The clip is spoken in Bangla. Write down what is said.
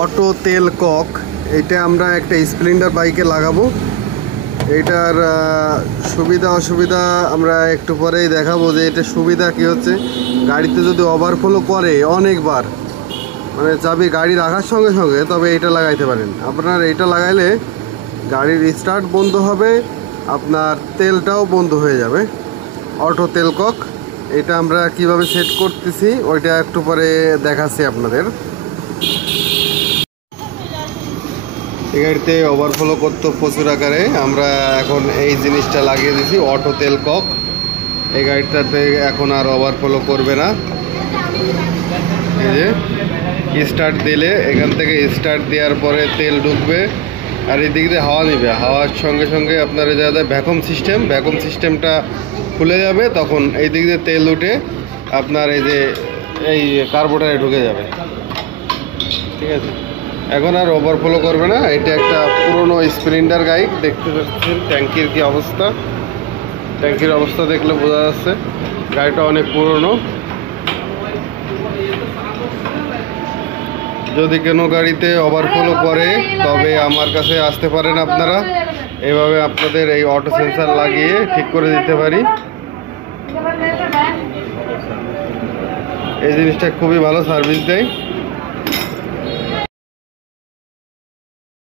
অটো তেল কক, এটা আমরা একটা স্প্লেন্ডার বাইকে লাগাবো। এটার সুবিধা অসুবিধা আমরা একটু পরেই দেখাবো। যে এটা সুবিধা কি হচ্ছে, গাড়িতে যদি ওভারফ্লো করে অনেকবার, মানে চাবি গাড়ি রাখার সঙ্গে সঙ্গে, তবে এটা লাগাইতে পারেন। আপনার এটা লাগাইলে গাড়ির স্টার্ট বন্ধ হবে, আপনার তেলটাও বন্ধ হয়ে যাবে। অটো তেল কক, এটা আমরা কিভাবে সেট করতেছি ওইটা একটু পরে দেখাচ্ছি আপনাদের। এই গাড়িতে ওভারফ্লো করতো প্রচুর আকারে, আমরা এখন এই জিনিসটা লাগিয়ে দিছি অটো তেল কক। এই গাড়িটাতে এখন আর ওভারফ্লো করবে না। এই যে স্টার্ট দিলে এখান থেকে স্টার্ট দেওয়ার পরে তেল ঢুকবে, আর এই দিক দিয়ে হাওয়া নেবে। হাওয়ার সঙ্গে সঙ্গে আপনার যা ভ্যাকুম সিস্টেমটা খুলে যাবে, তখন এই দিক দিয়ে তেল উঠে আপনার এই যে এই কার্বোরেটরে ঢুকে যাবে। ঠিক আছে, এখন আর ওভারফ্লো করবে না। এটা একটা পুরনো স্প্লেন্ডার গাড়ি, দেখতে পাচ্ছেন ট্যাঙ্কির কি অবস্থা। ট্যাঙ্কির অবস্থা দেখলে বোঝা যাচ্ছে গাড়িটা অনেক পুরনো। যদি কোনো গাড়িতে ওভারফ্লো করে তবে আমার কাছে আসতে পারেন আপনারা, এভাবে আপনাদের এই অটো সেন্সার লাগিয়ে ঠিক করে দিতে পারি। এই জিনিসটা খুবই ভালো সার্ভিস দেয়।